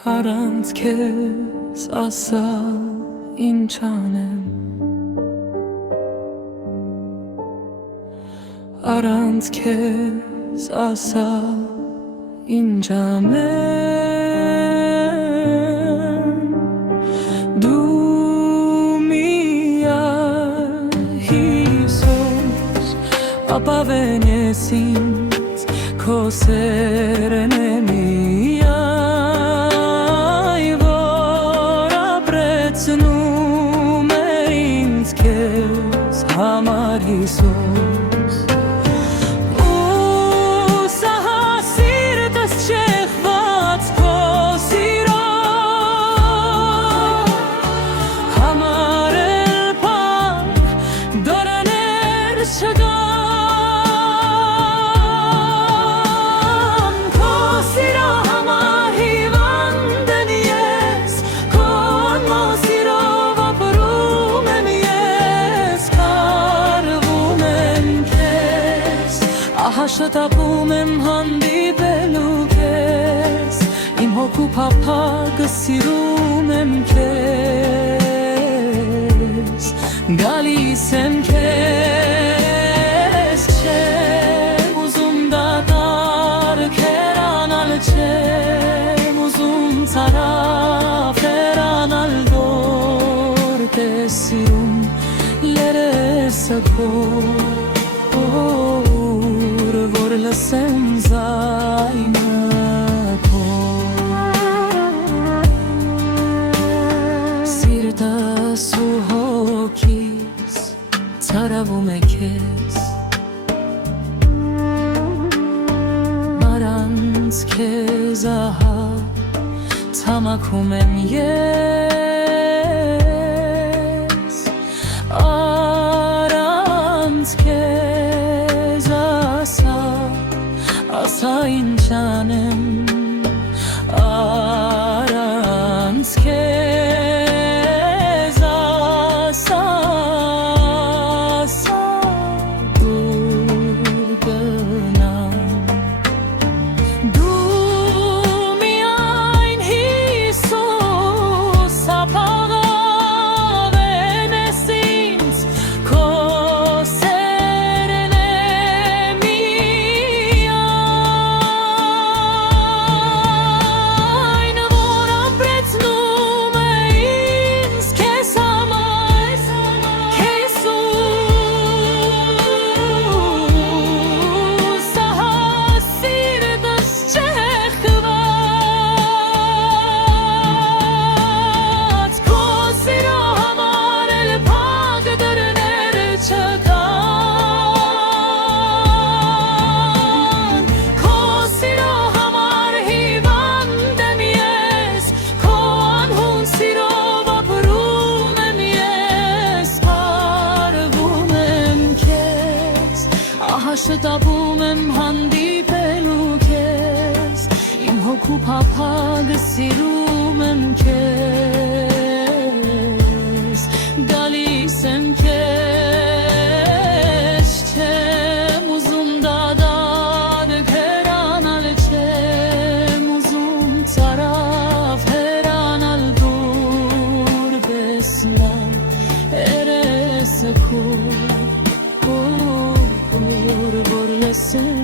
Առանց քեզ ասա ինչ անեմ Առանց քեզ ասա ինչ անեմ Դու միայն Հիսուս ապավեն ես ինձ քո սերն է Ցնում է ինձ քեզ համար Հիսուս Ու սահա սիրտս չեղված քո սիրով Համար էլ փակ դորներ չգան Քո սիրո համար հիվանդ եմ ես Շտապում եմ հանդիպելու քեզ Իմ հոգու փափագը սիրում եմ քեզ Գալիս եմ քեզ Չեմ ուզում դատարկ հեռանալ Չեմ ուզում ծարավ հեռանալ Որ տես սիրում լերեսը քո Որ լսեմ զայնը քո Սիրտս ու հոգիս ցարավում է քեզ Առանց քեզ ահա ցամաքում եմ ես Առանց քեզ Ասա ինչ անեմ Առանց քեզ ասա դուր գնամ Դու միայն Հիսուս ապավեն ես ինձ քո սերն է Շտապում եմ հանդիպելու քեզ Իմ հոգու փափագը սիրում եմ քեզ Գալիս եմ քեզ Չեմ ուզում դատարկ հեռանալ Չեմ ուզում ծարավ հեռանալ Դուր պես լավ երեսը քո Որ լսեմ